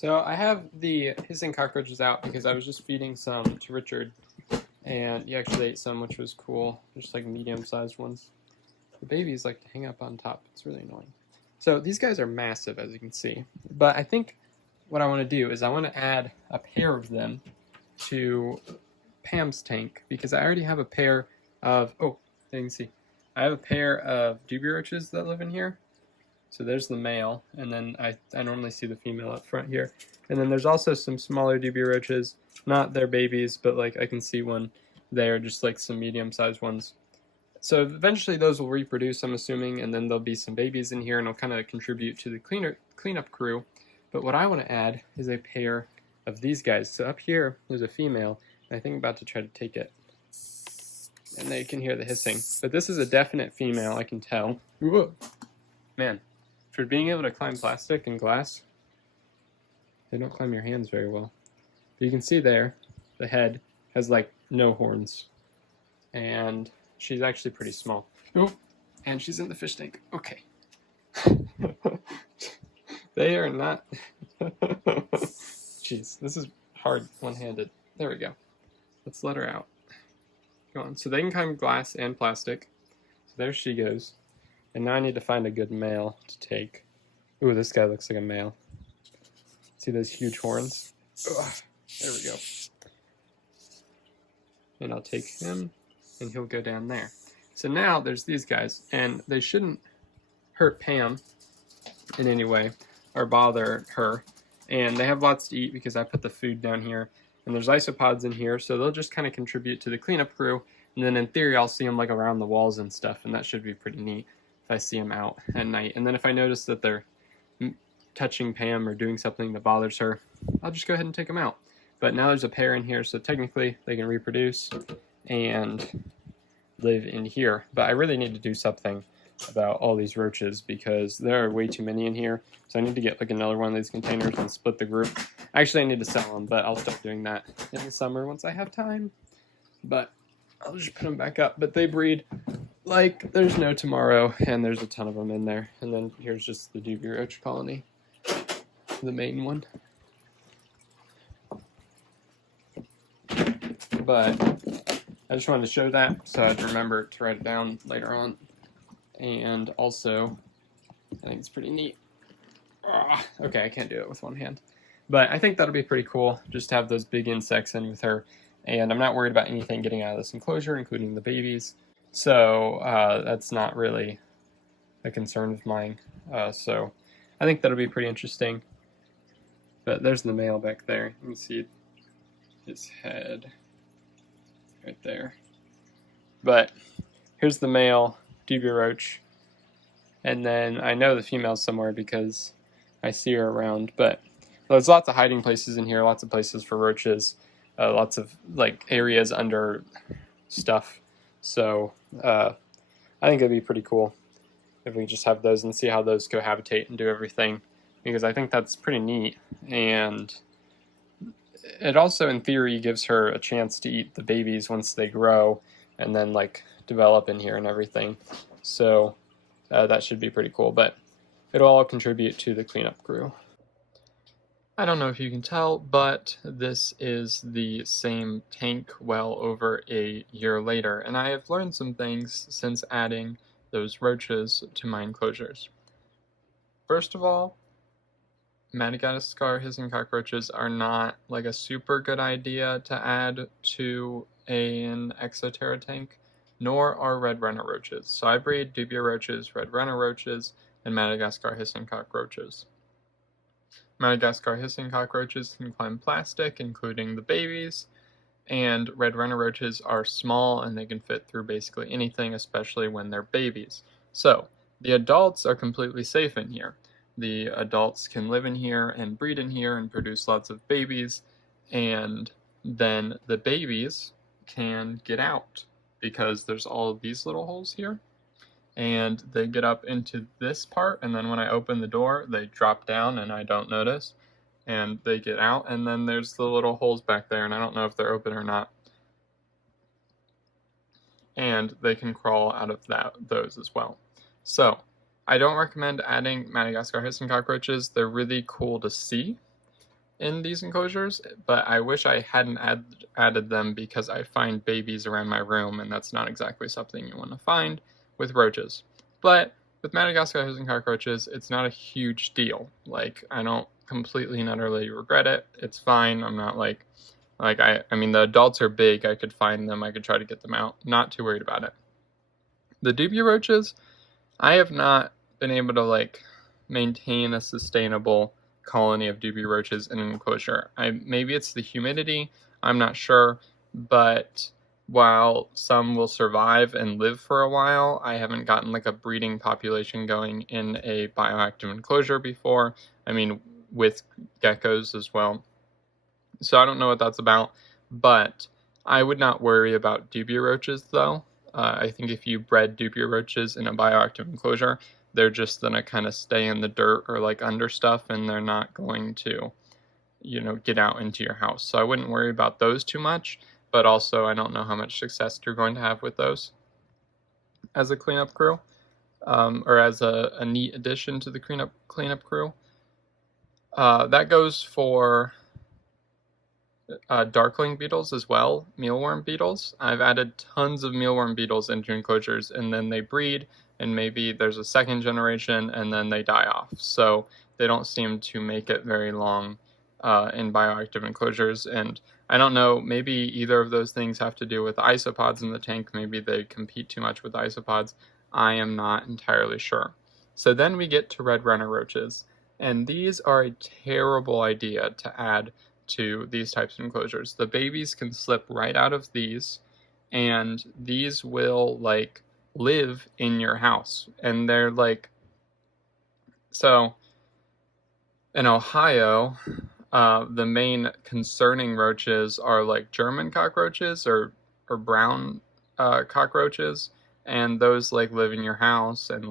So I have the hissing cockroaches out because I was just feeding some to Richard, and he actually ate some, which was cool, just like medium-sized ones. The babies like to hang up on top. It's really annoying. So these guys are massive, as you can see. But I think what I want to do is I want to add a pair of them to Pam's tank because I already have a pair of, oh, you can see. I have a pair of dubia roaches that live in here. So there's the male, and then I normally see the female up front here. And then there's also some smaller dubia roaches, not their babies, but like I can see one there, just like some medium-sized ones. So eventually those will reproduce, I'm assuming, and then there'll be some babies in here, and it'll kind of contribute to the cleanup crew. But what I want to add is a pair of these guys. So up here, there's a female, and I think I'm about to try to take it. And they can hear the hissing. But this is a definite female, I can tell. Whoa. Man. For being able to climb plastic and glass, they don't climb your hands very well. But you can see there, the head has like no horns. And she's actually pretty small. Oh, and she's in the fish tank. Okay. They are not... Jeez, this is hard one-handed. There we go. Let's let her out. Go on. So they can climb glass and plastic. So there she goes. And now I need to find a good male to take. Ooh, this guy looks like a male. See those huge horns? Ugh, there we go. And I'll take him, and he'll go down there. So now there's these guys, and they shouldn't hurt Pam in any way or bother her. And they have lots to eat because I put the food down here. And there's isopods in here, so they'll just kind of contribute to the cleanup crew. And then in theory, I'll see them like around the walls and stuff, and that should be pretty neat. I see them out at night. And then if I notice that they're touching Pam or doing something that bothers her, I'll just go ahead and take them out. But now there's a pair in here, so technically they can reproduce and live in here. But I really need to do something about all these roaches because there are way too many in here. So I need to get like another one of these containers and split the group. Actually, I need to sell them, but I'll start doing that in the summer once I have time. But I'll just put them back up. But they breed like there's no tomorrow, and there's a ton of them in there. And then here's just the dubia roach colony, the main one. But I just wanted to show that so I'd remember to write it down later on. And also, I think it's pretty neat. Okay, I can't do it with one hand. But I think that'll be pretty cool, just to have those big insects in with her. And I'm not worried about anything getting out of this enclosure, including the babies. So that's not really a concern of mine. So I think that'll be pretty interesting. But there's the male back there. You can see his head right there. But here's the male dubia roach. And then I know the female's somewhere because I see her around. But there's lots of hiding places in here, lots of places for roaches, lots of like areas under stuff. So I think it'd be pretty cool if we just have those and see how those cohabitate and do everything, because I think that's pretty neat. And it also, in theory, gives her a chance to eat the babies once they grow and then like develop in here and everything. So that should be pretty cool, but it'll all contribute to the cleanup crew. I don't know if you can tell, but this is the same tank well over a year later, and I have learned some things since adding those roaches to my enclosures. First of all, Madagascar hissing cockroaches are not like a super good idea to add to an Exoterra tank, nor are red runner roaches. So I breed dubia roaches, red runner roaches, and Madagascar hissing cockroaches. Madagascar hissing cockroaches can climb plastic, including the babies, and red runner roaches are small and they can fit through basically anything, especially when they're babies. So the adults are completely safe in here. The adults can live in here and breed in here and produce lots of babies, and then the babies can get out because there's all of these little holes here. And they get up into this part, and then when I open the door, they drop down and I don't notice, and they get out, and then there's the little holes back there, and I don't know if they're open or not. And they can crawl out of those as well. So I don't recommend adding Madagascar hissing cockroaches. They're really cool to see, in these enclosures, but I wish I hadn't added them because I find babies around my room, and that's not exactly something you want to find with roaches. But with Madagascar housing cockroaches, it's not a huge deal. Like, I don't completely and utterly regret it. It's fine. I'm not I mean, the adults are big. I could find them. I could try to get them out. Not too worried about it. The dubia roaches, I have not been able to maintain a sustainable colony of dubia roaches in an enclosure. Maybe it's the humidity, I'm not sure, but while some will survive and live for a while, I haven't gotten a breeding population going in a bioactive enclosure before. I mean, with geckos as well. So I don't know what that's about, but I would not worry about dubia roaches though. I think if you bred dubia roaches in a bioactive enclosure, they're just going to kind of stay in the dirt or under stuff, and they're not going to, get out into your house. So I wouldn't worry about those too much, but also I don't know how much success you're going to have with those as a cleanup crew, or as a neat addition to the cleanup crew. That goes for darkling beetles as well, mealworm beetles. I've added tons of mealworm beetles into enclosures, and then they breed, and maybe there's a second generation, and then they die off. So they don't seem to make it very long in bioactive enclosures. And I don't know, maybe either of those things have to do with isopods in the tank. Maybe they compete too much with isopods. I am not entirely sure. So then we get to red runner roaches, and these are a terrible idea to add to these types of enclosures. The babies can slip right out of these, and these will live in your house. And they're so in Ohio, the main concerning roaches are German cockroaches or brown cockroaches, and those live in your house and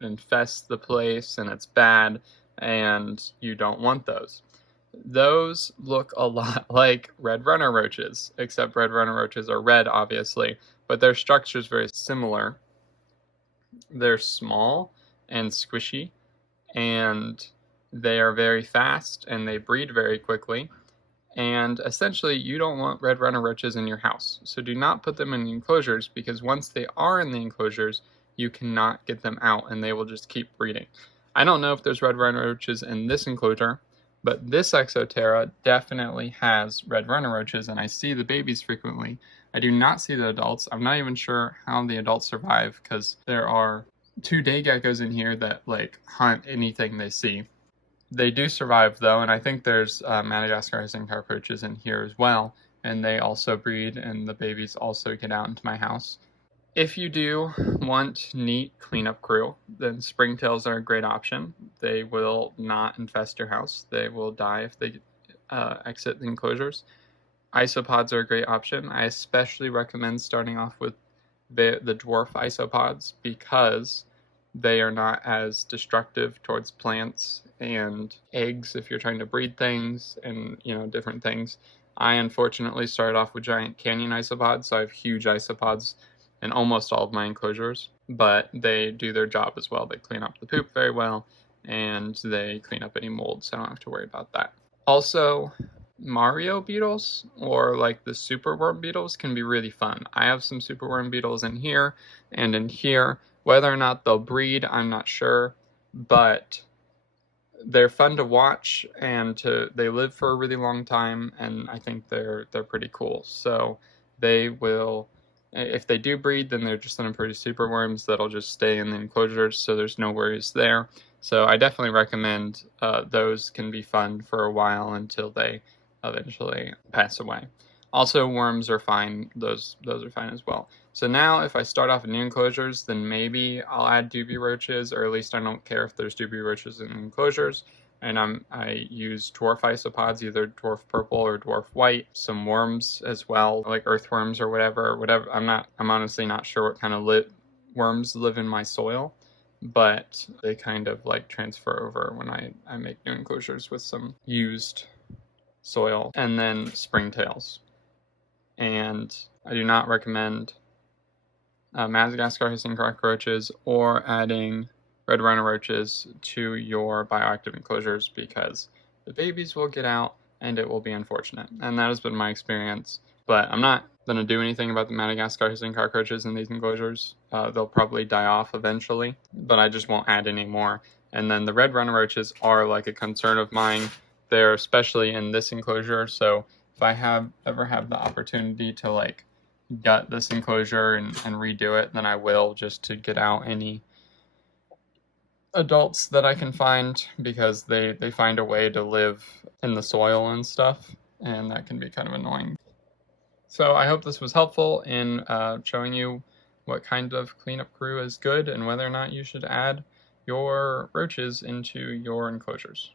infest the place, and it's bad, and you don't want those. Those look a lot like red runner roaches, except red runner roaches are red, obviously, but their structure is very similar. They're small and squishy, and they are very fast, and they breed very quickly. And essentially, you don't want red runner roaches in your house. So do not put them in the enclosures, because once they are in the enclosures, you cannot get them out, and they will just keep breeding. I don't know if there's red runner roaches in this enclosure, but this Exoterra definitely has red runner roaches, and I see the babies frequently. I do not see the adults. I'm not even sure how the adults survive, because there are 2 day geckos in here that hunt anything they see. They do survive though, and I think there's Madagascar housing cockroaches in here as well, and they also breed, and the babies also get out into my house. If you do want neat cleanup crew, then springtails are a great option. They will not infest your house. They will die if they exit the enclosures. Isopods are a great option. I especially recommend starting off with the dwarf isopods, because they are not as destructive towards plants and eggs if you're trying to breed things and different things. I unfortunately started off with giant canyon isopods, so I have huge isopods in almost all of my enclosures, but they do their job as well. They clean up the poop very well, and they clean up any mold, so I don't have to worry about that. Also, Mario beetles, or the superworm beetles, can be really fun. I have some superworm beetles in here and in here. Whether or not they'll breed, I'm not sure, but they're fun to watch, and they live for a really long time, and I think they're pretty cool. So they will, if they do breed, then they're just going to produce superworms that'll just stay in the enclosures, so there's no worries there. So I definitely recommend those can be fun for a while until they eventually pass away. Also, worms are fine. Those are fine as well. So now if I start off in new enclosures, then maybe I'll add dubia roaches, or at least I don't care if there's dubia roaches in enclosures. And I use dwarf isopods, either dwarf purple or dwarf white. Some worms as well, like earthworms or whatever. I'm honestly not sure what kind of worms live in my soil, but they kind of transfer over when I make new enclosures with some used soil. And then springtails. And I do not recommend Madagascar housing cockroaches or adding red runner roaches to your bioactive enclosures, because the babies will get out and it will be unfortunate. And that has been my experience. But I'm not going to do anything about the Madagascar hissing cockroaches in these enclosures. They'll probably die off eventually, but I just won't add any more. And then the red run roaches are like a concern of mine. They're especially in this enclosure, so if I ever have the opportunity to like gut this enclosure and redo it, then I will, just to get out any adults that I can find, because they find a way to live in the soil and stuff, and that can be kind of annoying. So I hope this was helpful in showing you what kind of cleanup crew is good and whether or not you should add your roaches into your enclosures.